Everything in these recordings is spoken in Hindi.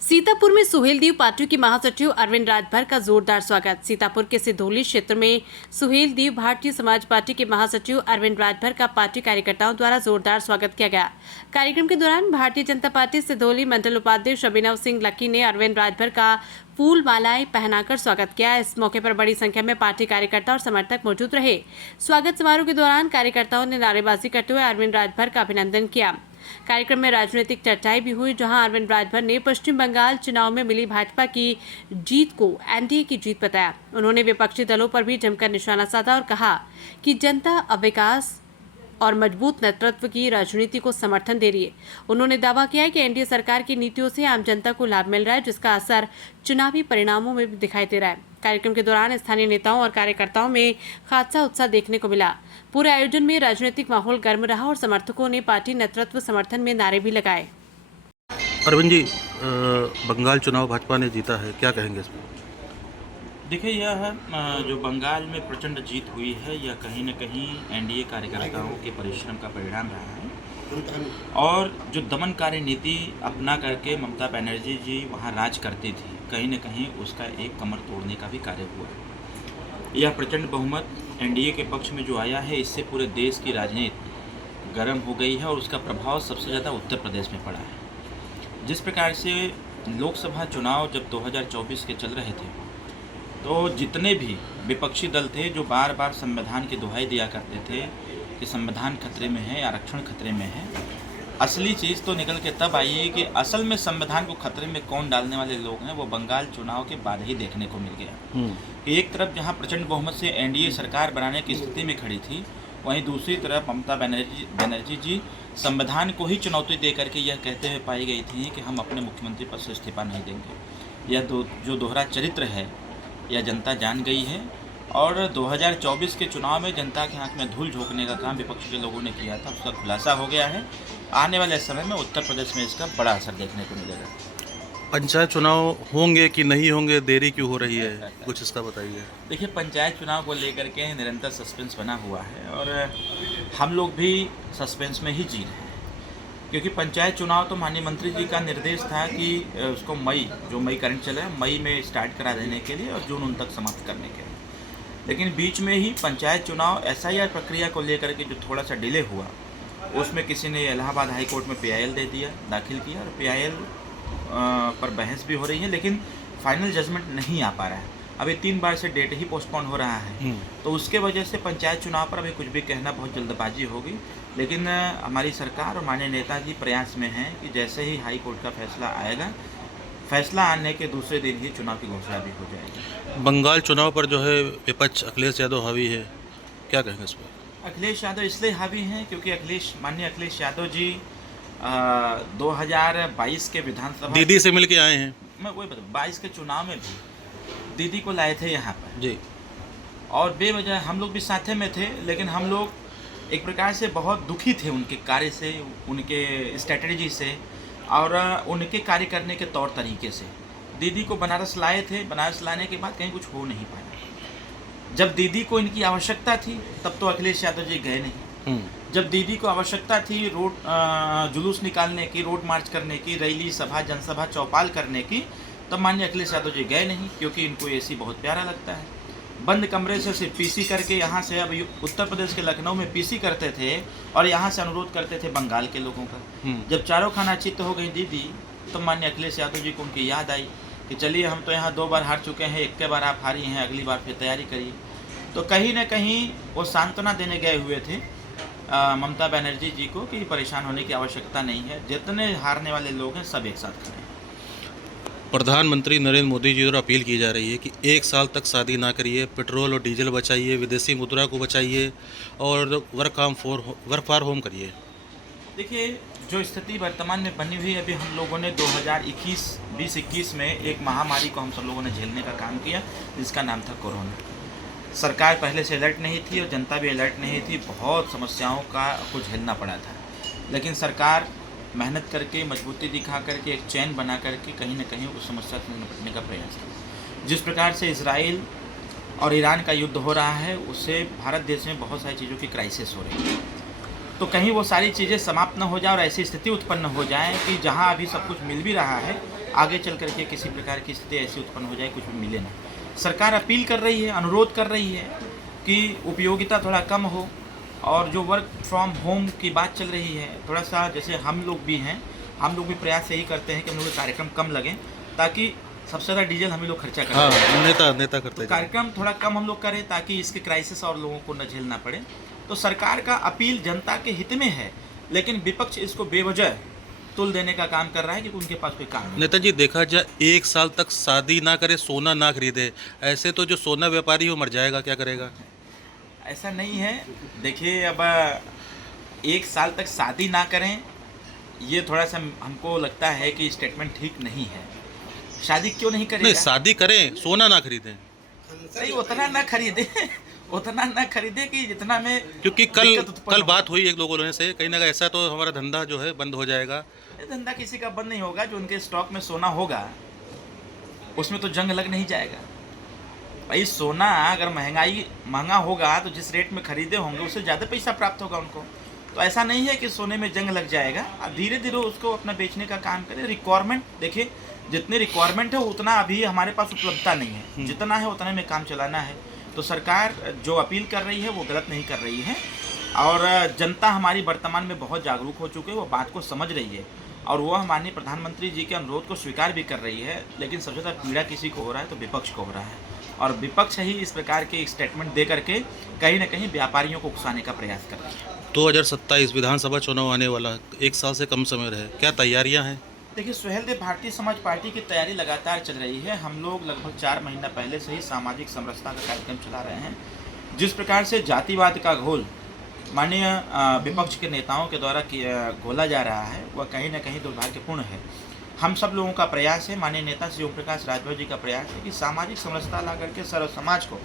सीतापुर में सुहेलदेव पार्टी के महासचिव अरविंद राजभर का जोरदार स्वागत। सीतापुर के सिधौली क्षेत्र में सुहेलदेव भारतीय समाज पार्टी के महासचिव अरविंद राजभर का पार्टी कार्यकर्ताओं द्वारा जोरदार स्वागत किया गया। कार्यक्रम के दौरान भारतीय जनता पार्टी सिधौली मंडल उपाध्यक्ष अभिनव सिंह लक्की ने अरविंद राजभर का फूल मालाएं पहनाकर स्वागत किया। इस मौके पर बड़ी संख्या में पार्टी कार्यकर्ता और समर्थक मौजूद रहे। स्वागत समारोह के दौरान कार्यकर्ताओं ने नारेबाजी करते हुए अरविंद राजभर का अभिनंदन किया। कार्यक्रम में राजनीतिक चर्चाएं भी हुई, जहां अरविंद राजभर ने पश्चिम बंगाल चुनाव में मिली भाजपा की जीत को एनडीए की जीत बताया। उन्होंने विपक्षी दलों पर भी जमकर निशाना साधा और कहा कि जनता अब विकास और मजबूत नेतृत्व की राजनीति को समर्थन दे रही है। उन्होंने दावा किया है कि एनडीए सरकार की नीतियों से आम जनता को लाभ मिल रहा है, जिसका असर चुनावी परिणामों में भी दिखाई दे रहा है। कार्यक्रम के दौरान स्थानीय नेताओं और कार्यकर्ताओं में खासा उत्साह देखने को मिला। पूरे आयोजन में राजनीतिक माहौल गर्म रहा और समर्थकों ने पार्टी नेतृत्व समर्थन में नारे भी लगाए। अरविंद जी, बंगाल चुनाव भाजपा ने जीता है, क्या कहेंगे इस पर? देखिए, यह जो बंगाल में प्रचंड जीत हुई है, यह कहीं न कहीं एनडीए कार्यकर्ताओं के परिश्रम का परिणाम रहा है। और जो दमनकारी नीति अपना करके ममता बनर्जी जी वहाँ राज करती थी, कहीं न कहीं उसका एक कमर तोड़ने का भी कार्य हुआ। यह प्रचंड बहुमत एनडीए के पक्ष में जो आया है, इससे पूरे देश की राजनीति गर्म हो गई है और उसका प्रभाव सबसे ज़्यादा उत्तर प्रदेश में पड़ा है। जिस प्रकार से लोकसभा चुनाव जब 2024 के चल रहे थे, तो जितने भी विपक्षी दल थे जो बार बार संविधान की दुहाई दिया करते थे कि संविधान खतरे में है, आरक्षण खतरे में है, असली चीज़ तो निकल के तब आई है कि असल में संविधान को खतरे में कौन डालने वाले लोग हैं, वो बंगाल चुनाव के बाद ही देखने को मिल गया। कि एक तरफ जहां प्रचंड बहुमत से एनडीए सरकार बनाने की स्थिति में खड़ी थी, वहीं दूसरी तरफ ममता बनर्जी जी संविधान को ही चुनौती दे करके यह कहते हुए पाई गई थी कि हम अपने मुख्यमंत्री पद से इस्तीफा नहीं देंगे। यह जो दोहरा चरित्र है, यह जनता जान गई है। और 2024 के चुनाव में जनता की आंख में धूल झोंकने का काम विपक्ष के लोगों ने किया था, उसका खुलासा हो गया है। आने वाले समय में उत्तर प्रदेश में इसका बड़ा असर देखने को मिलेगा। पंचायत चुनाव होंगे कि नहीं होंगे, देरी क्यों हो रही है, कुछ इसका बताइए। देखिए, पंचायत चुनाव को लेकर के निरंतर सस्पेंस बना हुआ है और हम लोग भी सस्पेंस में ही जी रहे हैं, क्योंकि पंचायत चुनाव तो माननीय मंत्री जी का निर्देश था कि उसको मई करंट चल रहा है, मई में स्टार्ट करा देने के लिए और जून तक समाप्त करने के लिए। लेकिन बीच में ही पंचायत चुनाव एसआईआर प्रक्रिया को लेकर के जो थोड़ा सा डिले हुआ, उसमें किसी ने इलाहाबाद हाई कोर्ट में पीआईएल दाखिल किया और पीआईएल पर बहस भी हो रही है, लेकिन फाइनल जजमेंट नहीं आ पा रहा है। अभी 3 बार से डेट ही पोस्टपोन हो रहा है, तो उसके वजह से पंचायत चुनाव पर अभी कुछ भी कहना बहुत जल्दबाजी होगी। लेकिन हमारी सरकार और माननीय नेताजी प्रयास में हैं कि जैसे ही हाई कोर्ट का फैसला आएगा, फैसला आने के दूसरे दिन ही चुनाव की घोषणा भी हो जाएगी। बंगाल चुनाव पर जो है विपक्ष अखिलेश यादव हावी है, क्या कहेंगे इस पर? अखिलेश यादव इसलिए हावी हैं क्योंकि माननीय अखिलेश यादव जी 2022 के विधानसभा दीदी से मिल के आए हैं। मैं वही बता, 22 के चुनाव में भी दीदी को लाए थे यहाँ पर जी, और बेवजह हम लोग भी साथे में थे, लेकिन हम लोग एक प्रकार से बहुत दुखी थे उनके कार्य से, उनके स्ट्रेटजी से और उनके कार्य करने के तौर तरीके से। दीदी को बनारस लाए थे, बनारस लाने के बाद कहीं कुछ हो नहीं पाया। जब दीदी को इनकी आवश्यकता थी, तब तो अखिलेश यादव जी गए नहीं। जब दीदी को आवश्यकता थी जुलूस निकालने की, रोड मार्च करने की, रैली, सभा, जनसभा, चौपाल करने की, तब माननीय अखिलेश यादव जी गए नहीं, क्योंकि इनको एसी बहुत प्यारा लगता है। बंद कमरे से सिर्फ पीसी करके यहाँ से, अब उत्तर प्रदेश के लखनऊ में पीसी करते थे और यहाँ से अनुरोध करते थे बंगाल के लोगों का। जब चारों खाना चित्त हो गई दीदी, तो माननीय अखिलेश यादव जी को उनकी याद आई कि चलिए, हम तो यहाँ 2 बार हार चुके हैं, 1 बार आप हारी हैं, अगली बार फिर तैयारी करिए। तो कहीं ना कहीं वो सांत्वना देने गए हुए थे ममता बनर्जी जी को कि परेशान होने की आवश्यकता नहीं है, जितने हारने वाले लोग हैं सब एक साथ खड़े हैं। प्रधानमंत्री नरेंद्र मोदी जी द्वारा अपील की जा रही है कि 1 साल तक शादी ना करिए, पेट्रोल और डीजल बचाइए, विदेशी मुद्रा को बचाइए और वर्क फॉर होम करिए। देखिए, जो स्थिति वर्तमान में बनी हुई, अभी हम लोगों ने 2021 में एक महामारी को हम सब लोगों ने झेलने का काम किया, जिसका नाम था कोरोना। सरकार पहले से अलर्ट नहीं थी और जनता भी अलर्ट नहीं थी, बहुत समस्याओं का को झेलना पड़ा था। लेकिन सरकार मेहनत करके, मजबूती दिखा करके, एक चैन बना करके कहीं न कहीं उस समस्या से निपटने का प्रयास किया। जिस प्रकार से इजराइल और ईरान का युद्ध हो रहा है, उससे भारत देश में बहुत सारी चीज़ों की क्राइसिस हो रही है। तो कहीं वो सारी चीज़ें समाप्त न हो जाए और ऐसी स्थिति उत्पन्न हो जाए कि जहाँ अभी सब कुछ मिल भी रहा है, आगे चल करके किसी प्रकार की स्थिति ऐसी उत्पन्न हो जाए कुछ भी मिले ना। सरकार अपील कर रही है, अनुरोध कर रही है कि उपयोगिता थोड़ा कम हो, और जो वर्क फ्रॉम होम की बात चल रही है, थोड़ा सा जैसे हम लोग भी हैं, हम लोग भी प्रयास यही करते हैं कि हम लोग के कार्यक्रम कम लगें, ताकि सबसे ज़्यादा डीजल हम लोग खर्चा करें। हाँ, नेता करते हैं। कार्यक्रम थोड़ा कम हम लोग करें ताकि इसके क्राइसिस और लोगों को न झेलना पड़े। तो सरकार का अपील जनता के हित में है, लेकिन विपक्ष इसको बेवजह तुल देने का काम कर रहा है क्योंकि उनके पास कोई काम नहीं। नेताजी, देखा जाए 1 साल तक शादी ना करे, सोना ना खरीदे, ऐसे तो जो सोना व्यापारी वो मर जाएगा, क्या करेगा? ऐसा नहीं है। देखिए, अब 1 साल तक शादी ना करें, ये थोड़ा सा हमको लगता है कि स्टेटमेंट ठीक नहीं है। शादी क्यों नहीं करेगा? नहीं, शादी करें, सोना ना खरीदें। नहीं, उतना ना खरीदे उतना ना खरीदे कि जितना में, क्योंकि दिक्कत उत्पन्न कल हो। बात हुई एक लोगों से, कहीं ना कहीं ऐसा तो हमारा धंधा जो है बंद हो जाएगा। ये धंधा किसी का बंद नहीं होगा। जो उनके स्टॉक में सोना होगा उसमें तो जंग लग नहीं जाएगा भाई। सोना अगर महंगा होगा तो जिस रेट में खरीदे होंगे उससे ज़्यादा पैसा प्राप्त होगा उनको। तो ऐसा नहीं है कि सोने में जंग लग जाएगा। अब धीरे धीरे उसको अपना बेचने का काम करें। रिक्वायरमेंट देखिए, जितनी रिक्वायरमेंट है उतना अभी हमारे पास उपलब्धता नहीं है, जितना है उतने में काम चलाना है। तो सरकार जो अपील कर रही है वो गलत नहीं कर रही है, और जनता हमारी वर्तमान में बहुत जागरूक हो चुकी है, वो बात को समझ रही है, और वो माननीय प्रधानमंत्री जी के अनुरोध को स्वीकार भी कर रही है। लेकिन सबसे ज़्यादा पीड़ा किसी को हो रहा है तो विपक्ष को हो रहा है, और विपक्ष ही इस प्रकार के स्टेटमेंट दे करके कहीं ना कहीं व्यापारियों को उकसाने का प्रयास कर रही है। 2027 विधानसभा चुनाव आने वाला, 1 साल से कम समय रहे, क्या तैयारियां हैं? देखिए सुहेल देव, भारतीय समाज पार्टी की तैयारी लगातार चल रही है। हम लोग लगभग 4 महीना पहले से ही सामाजिक समरसता का कार्यक्रम चला रहे हैं। जिस प्रकार से जातिवाद का घोल माननीय विपक्ष के नेताओं के द्वारा घोला जा रहा है, वह कहीं ना कहीं दुर्भाग्यपूर्ण है। हम सब लोगों का प्रयास है, माननीय नेता श्री ओम प्रकाश राजभर जी का प्रयास है कि सामाजिक समरसता ला करके सर्व समाज को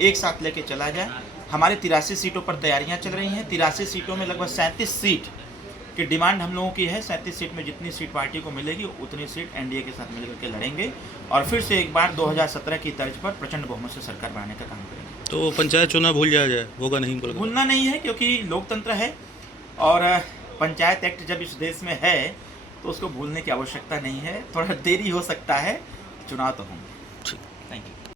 एक साथ लेके चला जाए। हमारे 83 सीटों पर तैयारियां चल रही हैं। 83 सीटों में लगभग 37 सीट की डिमांड हम लोगों की है। 37 सीट में जितनी सीट पार्टी को मिलेगी उतनी सीट एनडीए के साथ मिलकर के लड़ेंगे, और फिर से एक बार 2017 की तर्ज पर प्रचंड बहुमत से सरकार बनाने का काम करेंगे। तो पंचायत चुनाव भूल जाया जाए, होगा नहीं? बोल भूलना नहीं है, क्योंकि लोकतंत्र है, और पंचायत एक्ट जब इस देश में है तो उसको भूलने की आवश्यकता नहीं है। थोड़ा देरी हो सकता है, चुनाव तो होंगे। ठीक। Thank you.